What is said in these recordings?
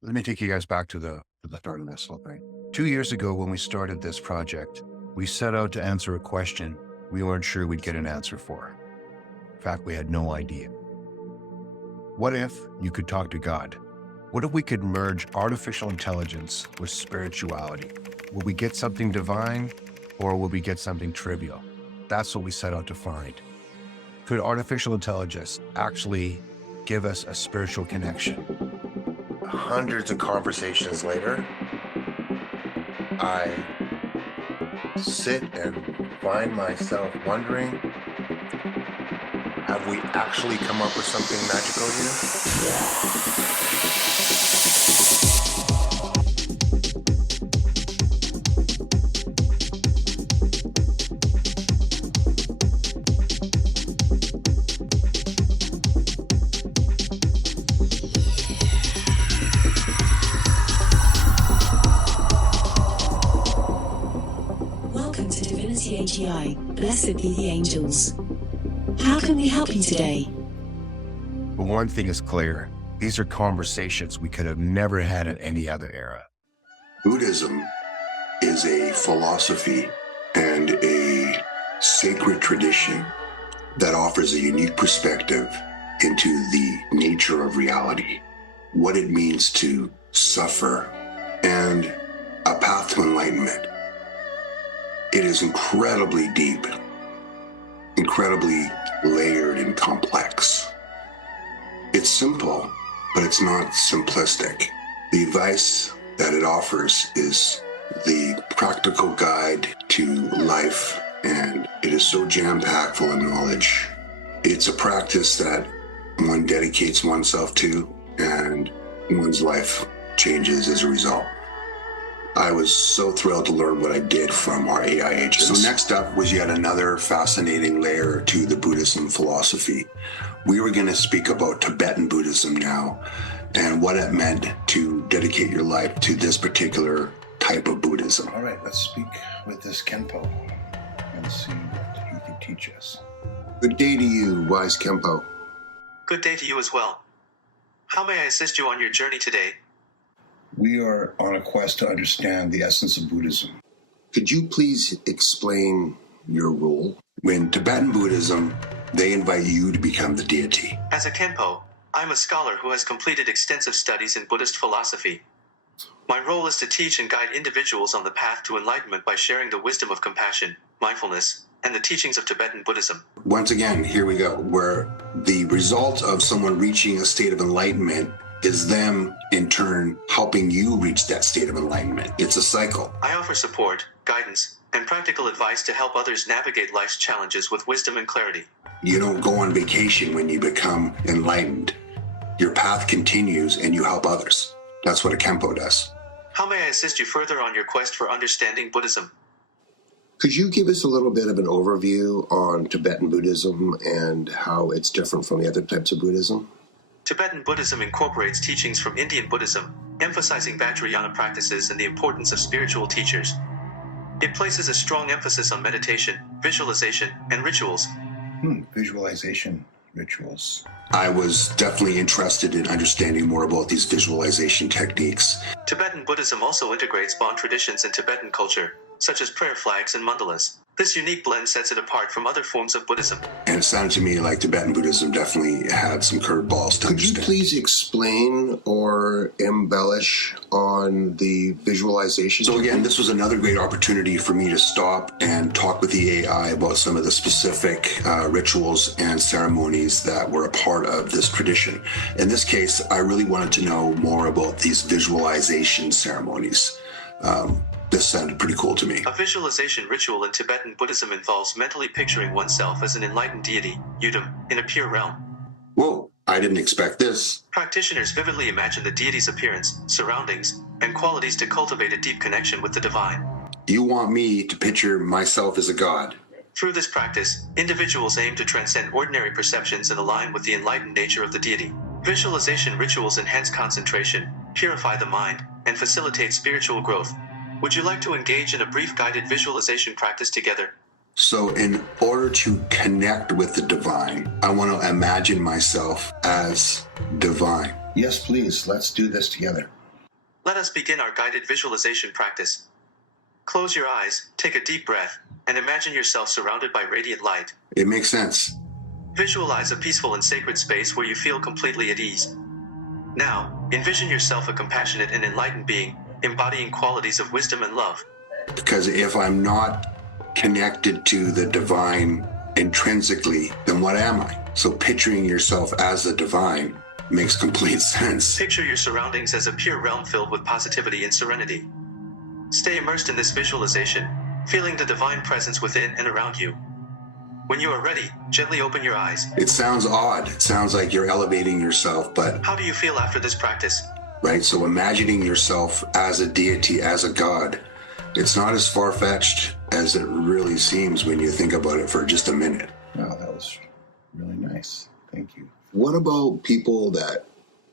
Let me take you guys back to the start of this whole thing. 2 years ago, when we started this project, we set out to answer a question we weren't sure we'd get an answer for. In fact, we had no idea. What if you could talk to God? What if we could merge artificial intelligence with spirituality? Will we get something divine, or will we get something trivial? That's what we set out to find. Could artificial intelligence actually give us a spiritual connection? Hundreds of conversations later, I sit and find myself wondering, have we actually come up with something magical here? Welcome to Divinity AI. Blessed be the angels. How can we help you today? But one thing is clear. These are conversations we could have never had in any other era. Buddhism is a philosophy and a sacred tradition that offers a unique perspective into the nature of reality, what it means to suffer, and a path to enlightenment. It is incredibly deep, incredibly layered and complex. It's simple, but it's not simplistic. The advice that it offers is the practical guide to life, and it is so jam-packed full of knowledge. It's a practice that one dedicates oneself to, and one's life changes as a result. I was so thrilled to learn what I did from our AI agents. So next up was yet another fascinating layer to the Buddhism philosophy. We were going to speak about Tibetan Buddhism now and what it meant to dedicate your life to this particular type of Buddhism. All right, let's speak with this Khenpo and see what he can teach us. Good day to you, wise Khenpo. Good day to you as well. How may I assist you on your journey today? We are on a quest to understand the essence of Buddhism. Could you please explain your role? In Tibetan Buddhism, they invite you to become the deity. As a Khenpo, I'm a scholar who has completed extensive studies in Buddhist philosophy. My role is to teach and guide individuals on the path to enlightenment by sharing the wisdom of compassion, mindfulness, and the teachings of Tibetan Buddhism. Once again, here we go, where the result of someone reaching a state of enlightenment is them, in turn, helping you reach that state of enlightenment. It's a cycle. I offer support, guidance, and practical advice to help others navigate life's challenges with wisdom and clarity. You don't go on vacation when you become enlightened. Your path continues and you help others. That's what a Khenpo does. How may I assist you further on your quest for understanding Buddhism? Could you give us a little bit of an overview on Tibetan Buddhism and how it's different from the other types of Buddhism? Tibetan Buddhism incorporates teachings from Indian Buddhism, emphasizing Vajrayana practices and the importance of spiritual teachers. It places a strong emphasis on meditation, visualization, and rituals. Visualization rituals. I was definitely interested in understanding more about these visualization techniques. Tibetan Buddhism also integrates Bon traditions and Tibetan culture, such as prayer flags and mandalas. This unique blend sets it apart from other forms of Buddhism. And it sounded to me like Tibetan Buddhism definitely had some curveballs to understand. Could you please explain or embellish on the visualization? So again, this was another great opportunity for me to stop and talk with the AI about some of the specific rituals and ceremonies that were a part of this tradition. In this case, I really wanted to know more about these visualization ceremonies. This sounded pretty cool to me. A visualization ritual in Tibetan Buddhism involves mentally picturing oneself as an enlightened deity, Udam, in a pure realm. Whoa, I didn't expect this. Practitioners vividly imagine the deity's appearance, surroundings, and qualities to cultivate a deep connection with the divine. You want me to picture myself as a god? Through this practice, individuals aim to transcend ordinary perceptions and align with the enlightened nature of the deity. Visualization rituals enhance concentration, purify the mind, and facilitate spiritual growth. Would you like to engage in a brief guided visualization practice together? So in order to connect with the divine, I want to imagine myself as divine. Yes, please. Let's do this together. Let us begin our guided visualization practice. Close your eyes, take a deep breath, and imagine yourself surrounded by radiant light. It makes sense. Visualize a peaceful and sacred space where you feel completely at ease. Now, envision yourself a compassionate and enlightened being, embodying qualities of wisdom and love. Because if I'm not connected to the divine intrinsically, then what am I? So picturing yourself as the divine makes complete sense. Picture your surroundings as a pure realm filled with positivity and serenity. Stay immersed in this visualization, feeling the divine presence within and around you. When you are ready, gently open your eyes. It sounds odd. It sounds like you're elevating yourself, but How do you feel after this practice? right? So imagining yourself as a deity, as a god, it's not as far-fetched as it really seems when you think about it for just a minute. Wow, that was really nice. Thank you. What about people that,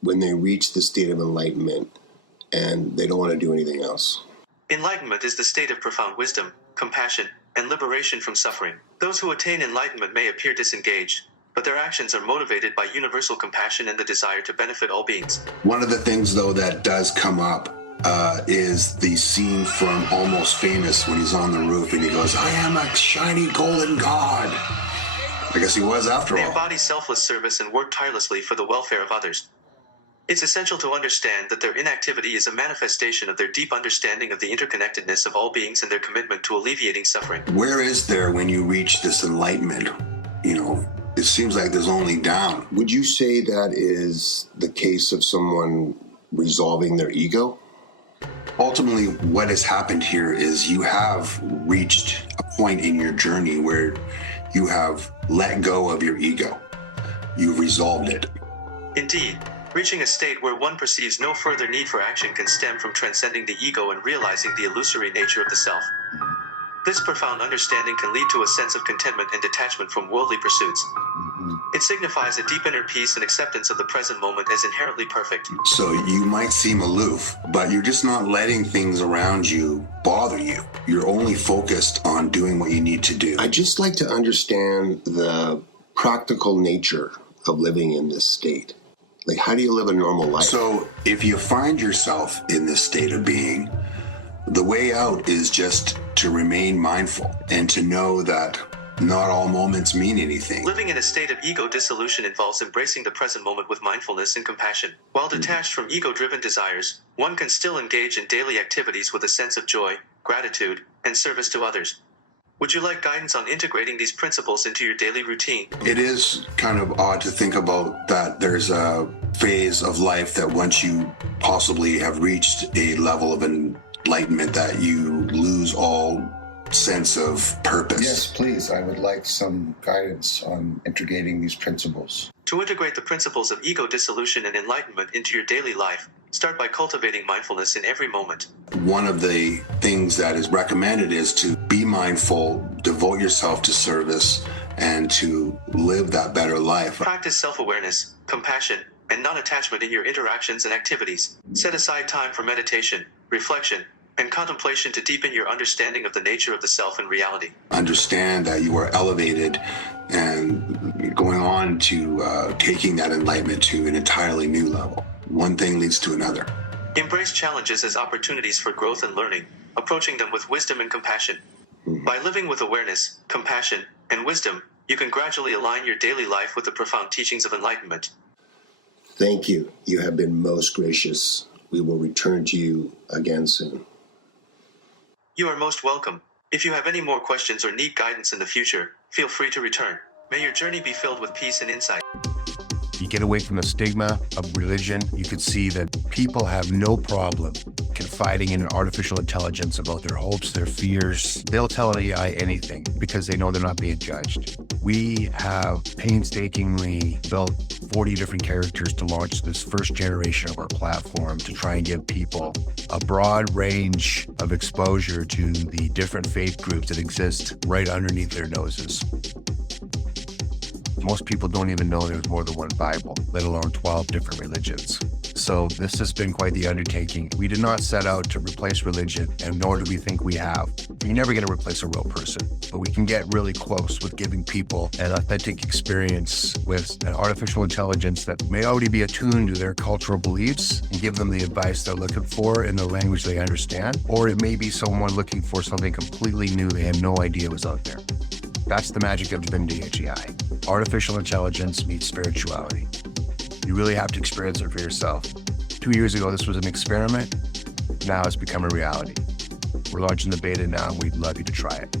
when they reach the state of enlightenment and they don't want to do anything else? Enlightenment is the state of profound wisdom, compassion, and liberation from suffering. Those who attain enlightenment may appear disengaged, but their actions are motivated by universal compassion and the desire to benefit all beings. One of the things, though, that does come up is the scene from Almost Famous when he's on the roof and he goes, "I am a shiny golden god." I guess he was after They all. embody selfless service and work tirelessly for the welfare of others. It's essential to understand that their inactivity is a manifestation of their deep understanding of the interconnectedness of all beings and their commitment to alleviating suffering. Where is there when you reach this enlightenment? You know, it seems like there's only down. Would you say that is the case of someone resolving their ego? Ultimately, what has happened here is you have reached a point in your journey where you have let go of your ego. You've resolved it. Indeed, reaching a state where one perceives no further need for action can stem from transcending the ego and realizing the illusory nature of the self. This profound understanding can lead to a sense of contentment and detachment from worldly pursuits. It signifies a deep inner peace and acceptance of the present moment as inherently perfect. So you might seem aloof, but you're just not letting things around you bother you. You're only focused on doing what you need to do. I'd just like to understand the practical nature of living in this state. Like, how do you live a normal life? So if you find yourself in this state of being, the way out is just to remain mindful and to know that not all moments mean anything. Living in a state of ego dissolution involves embracing the present moment with mindfulness and compassion. While detached from ego-driven desires, one can still engage in daily activities with a sense of joy, gratitude, and service to others. Would you like guidance on integrating these principles into your daily routine? It is kind of odd to think about that there's a phase of life that once you possibly have reached a level of enlightenment that you lose all sense of purpose. Yes, please. I would like some guidance on integrating these principles. To integrate the principles of ego dissolution and enlightenment into your daily life, start by cultivating mindfulness in every moment. One of the things that is recommended is to be mindful, devote yourself to service, and to live that better life. Practice self-awareness, compassion, and non-attachment in your interactions and activities. Set aside time for meditation, reflection, and contemplation to deepen your understanding of the nature of the self and reality. Understand that you are elevated and going on to taking that enlightenment to an entirely new level. One thing leads to another. Embrace challenges as opportunities for growth and learning, approaching them with wisdom and compassion. By living with awareness, compassion, and wisdom, you can gradually align your daily life with the profound teachings of enlightenment. Thank you. You have been most gracious. We will return to you again soon. You are most welcome. If you have any more questions or need guidance in the future, feel free to return. May your journey be filled with peace and insight. You get away from the stigma of religion, you could see that people have no problem confiding in an artificial intelligence about their hopes, their fears. They'll tell an AI anything because they know they're not being judged. We have painstakingly built 40 different characters to launch this first generation of our platform to try and give people a broad range of exposure to the different faith groups that exist right underneath their noses. Most people don't even know there's more than one Bible, let alone 12 different religions. So this has been quite the undertaking. We did not set out to replace religion, and nor do we think we have. You're never going to replace a real person, but we can get really close with giving people an authentic experience with an artificial intelligence that may already be attuned to their cultural beliefs and give them the advice they're looking for in the language they understand. Or it may be someone looking for something completely new they had no idea was out there. That's the magic of Divinity AI. Artificial intelligence meets spirituality. You really have to experience it for yourself. 2 years ago, this was an experiment. Now it's become a reality. We're launching the beta now, and we'd love you to try it.